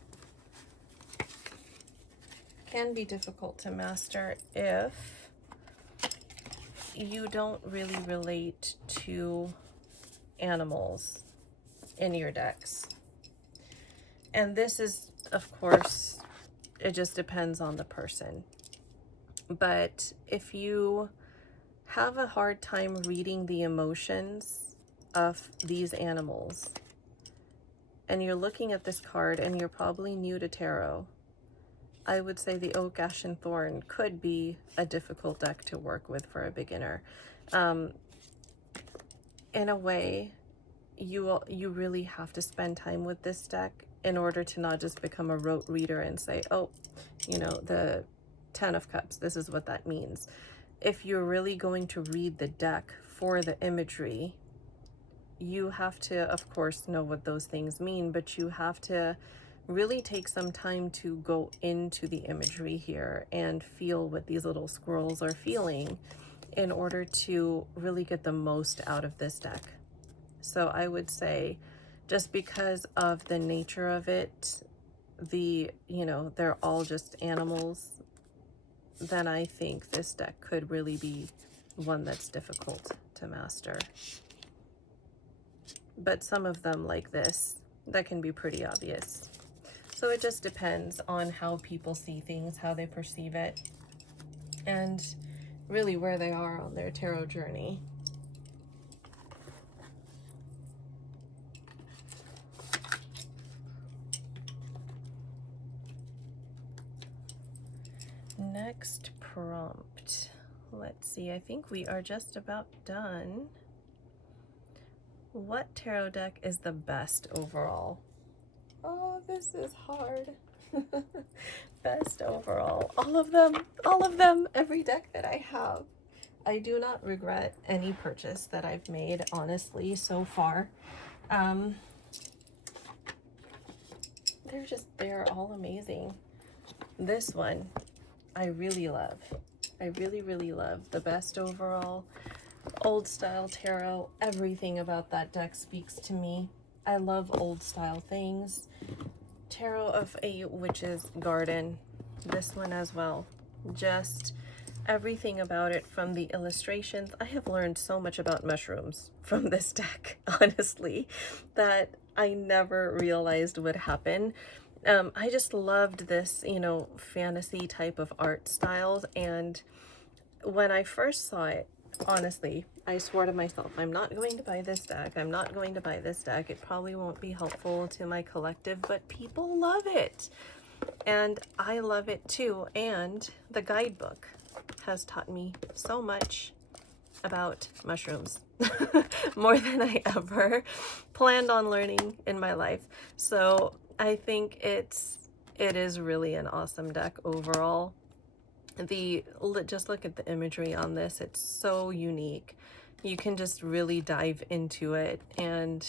can be difficult to master if you don't really relate to animals in your decks. And this is, of course, it just depends on the person. But if you have a hard time reading the emotions of these animals, and you're looking at this card and you're probably new to tarot, I would say the Oak, Ash, and Thorn could be a difficult deck to work with for a beginner. In a way, you really have to spend time with this deck in order to not just become a rote reader and say, oh, you know, the 10 of Cups, this is what that means. If you're really going to read the deck for the imagery, you have to, of course, know what those things mean, but you have to really take some time to go into the imagery here and feel what these little squirrels are feeling in order to really get the most out of this deck. So I would say, just because of the nature of it, they're all just animals, then I think this deck could really be one that's difficult to master. But some of them like this, that can be pretty obvious. So it just depends on how people see things, how they perceive it, and really where they are on their tarot journey. Next prompt. Let's see, I think we are just about done. What tarot deck is the best overall? Oh, this is hard. Best overall. All of them, every deck that I have. I do not regret any purchase that I've made, honestly, so far. They're all amazing. This one, I really love. I really, really love. The best overall. Old style tarot. Everything about that deck speaks to me. I love old style things. Tarot of a Witch's Garden. This one as well. Just everything about it, from the illustrations. I have learned so much about mushrooms from this deck, honestly, that I never realized would happen. I just loved this, fantasy type of art styles. And when I first saw it, honestly, I swore to myself, I'm not going to buy this deck. I'm not going to buy this deck. It probably won't be helpful to my collective, but people love it. And I love it too. And the guidebook has taught me so much about mushrooms, more than I ever planned on learning in my life. So I think it is really an awesome deck overall. Just look at the imagery on this. It's so unique. You can just really dive into it, and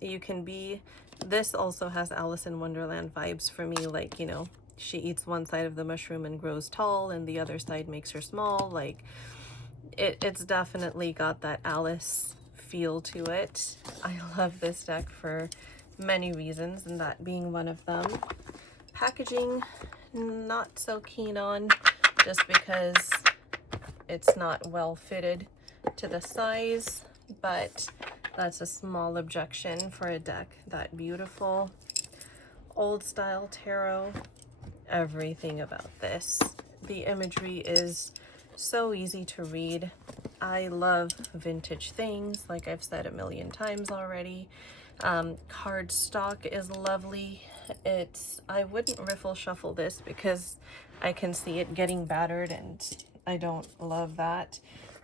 you can be, this also has Alice in Wonderland vibes for me, like, she eats one side of the mushroom and grows tall and the other side makes her small. Like, it's definitely got that Alice feel to it. I love this deck for many reasons, and that being one of them. Packaging, not so keen on, just because it's not well fitted to the size, but that's a small objection for a deck that beautiful. Old style tarot, everything about this. The imagery is so easy to read. I love vintage things, like I've said a million times already. Card stock is lovely. I wouldn't riffle shuffle this because I can see it getting battered, and I don't love that.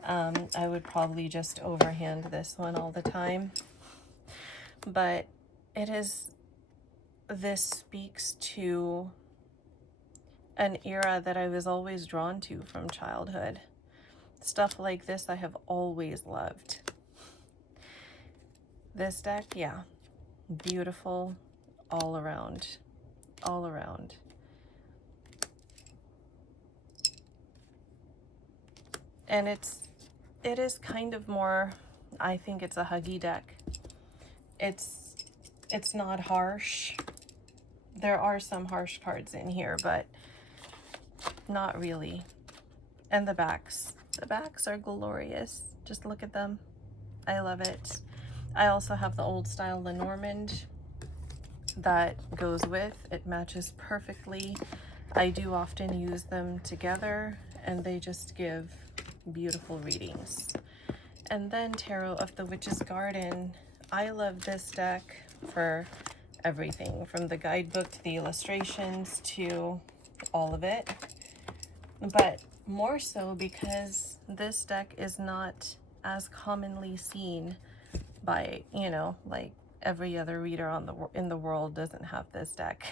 I would probably just overhand this one all the time. But this speaks to an era that I was always drawn to from childhood. Stuff like this I have always loved. This deck, yeah, beautiful all around, all around. And it is kind of more, I think it's a huggy deck. It's not harsh. There are some harsh cards in here, but not really. And the backs are glorious. Just look at them. I love it. I also have the old style Lenormand that goes with. It matches perfectly. I do often use them together, and they just give beautiful readings. And then Tarot of the Witch's Garden. I love this deck for everything, from the guidebook to the illustrations to all of it, but more so because this deck is not as commonly seen by, like every other reader in the world doesn't have this deck.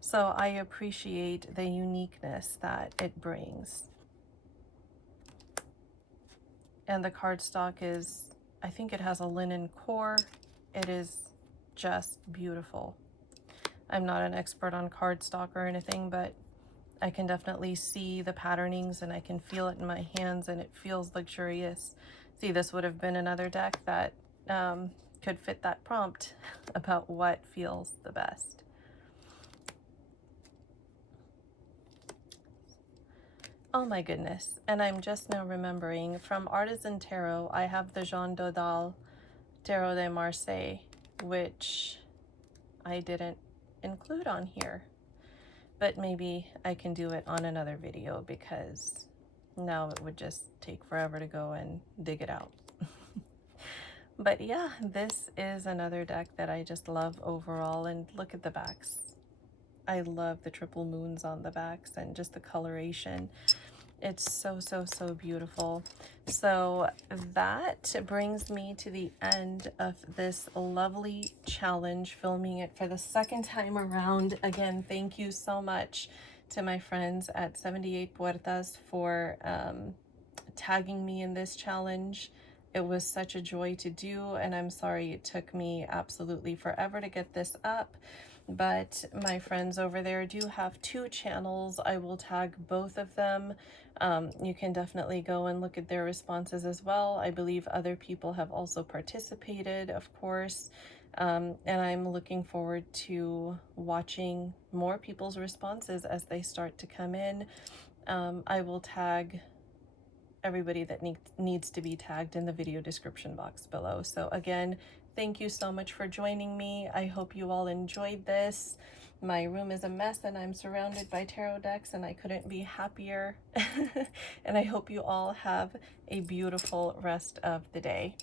So I appreciate the uniqueness that it brings. And the cardstock is, I think it has a linen core. It is just beautiful. I'm not an expert on cardstock or anything, but I can definitely see the patternings, and I can feel it in my hands, and it feels luxurious. See, this would have been another deck that could fit that prompt about what feels the best. Oh my goodness. And I'm just now remembering from Artisan Tarot, I have the Jean Dodal Tarot de Marseille, which I didn't include on here. But maybe I can do it on another video because now it would just take forever to go and dig it out. But yeah, this is another deck that I just love overall. And look at the backs. I love the triple moons on the backs and just the coloration. It's so, so, so beautiful. So that brings me to the end of this lovely challenge, filming it for the second time around. Again, thank you so much to my friends at 78 Puertas for tagging me in this challenge. It was such a joy to do, and I'm sorry it took me absolutely forever to get this up. But my friends over there do have 2 channels. I will tag both of them. You can definitely go and look at their responses as well. I believe other people have also participated, of course. And I'm looking forward to watching more people's responses as they start to come in. I will tag everybody that needs to be tagged in the video description box below. So again, thank you so much for joining me. I hope you all enjoyed this. My room is a mess and I'm surrounded by tarot decks and I couldn't be happier. And I hope you all have a beautiful rest of the day.